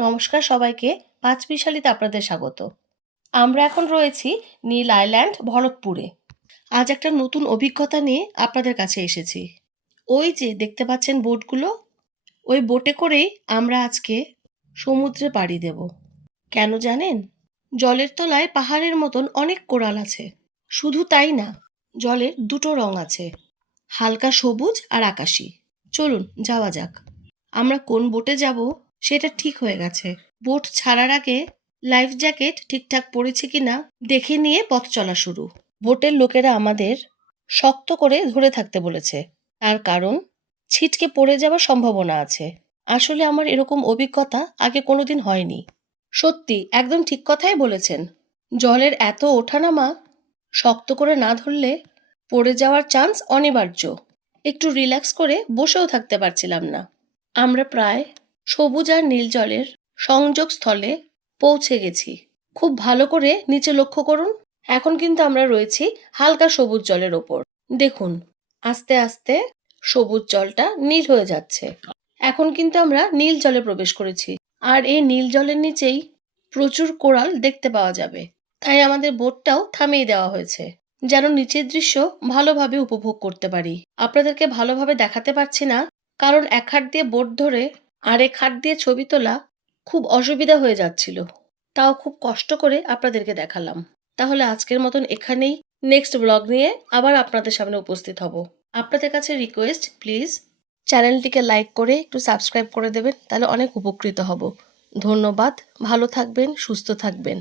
নমস্কার সবাইকে। পাঁচ বিশালিতে আপনাদের স্বাগত। আমরা এখন রয়েছি নীল আইল্যান্ড, ভরতপুরে। আজ একটা নতুন অভিজ্ঞতা নিয়ে আপনাদের কাছে এসেছি। ওই যে দেখতে পাচ্ছেন বোটগুলো, ওই বোটে করেই আমরা আজকে সমুদ্রে পাড়ি দেব। কেন জানেন? জলের তলায় পাহাড়ের মতন অনেক কোরাল আছে। শুধু তাই না, জলের দুটো রং আছে, হালকা সবুজ আর আকাশি। চলুন, যাওয়া যাক। আমরা কোন বোটে যাব? সেটা ঠিক হয়ে গেছে। বোট ছাড়ার আগে লাইফ জ্যাকেট ঠিকঠাক পড়েছে কিনা দেখে নিয়ে পথ চলা শুরু। বোটের লোকেরা আমাদের শক্ত করে ধরে থাকতে বলেছে। তার কারণ, ছিটকে পড়ে যাওয়ার সম্ভাবনা আছে। আসলে আমার এরকম অভিজ্ঞতা আগে কোনোদিন হয়নি। সত্যি, একদম ঠিক কথাই বলেছেন। জলের এত ওঠানামা শক্ত করে না ধরলে পড়ে যাওয়ার চান্স অনিবার্য। একটু রিল্যাক্স করে বসেও থাকতে পারছিলাম না। আমরা প্রায় সবুজ আর নীল জলের সংযোগস্থলে পৌঁছে গেছি। খুব ভালো করে নিচে লক্ষ্য করুন। এখন কিন্তু আমরা রয়েছি হালকা সবুজ জলের ওপর। দেখুন, আস্তে আস্তে সবুজ জলটা নীল হয়ে যাচ্ছে। এখন কিন্তু আমরা নীল জলে প্রবেশ করেছি। আর এই নীল জলের নিচেই প্রচুর কোরাল দেখতে পাওয়া যাবে। তাই আমাদের বোটটাও থামিয়ে দেওয়া হয়েছে, যেন নিচের দৃশ্য ভালোভাবে উপভোগ করতে পারি। আপনাদেরকে ভালোভাবে দেখাতে পারছি না, কারণ এক হাত দিয়ে বোট ধরে আর হাত দিয়ে ছবি তোলা খুব অসুবিধা হয়ে যাচ্ছিল। তাও খুব কষ্ট করে আপনাদেরকে দেখালাম। তাহলে আজকের মতন এখানেই নেক্সট ব্লগ নিয়ে আবার আপনাদের সামনে উপস্থিত হব। আপনাদের কাছে রিকোয়েস্ট প্লিজ চ্যানেলটিকে লাইক করে একটু সাবস্ক্রাইব করে দেবেন, তাহলে অনেক উপকৃত হব। ধন্যবাদ, ভালো থাকবেন, সুস্থ থাকবেন।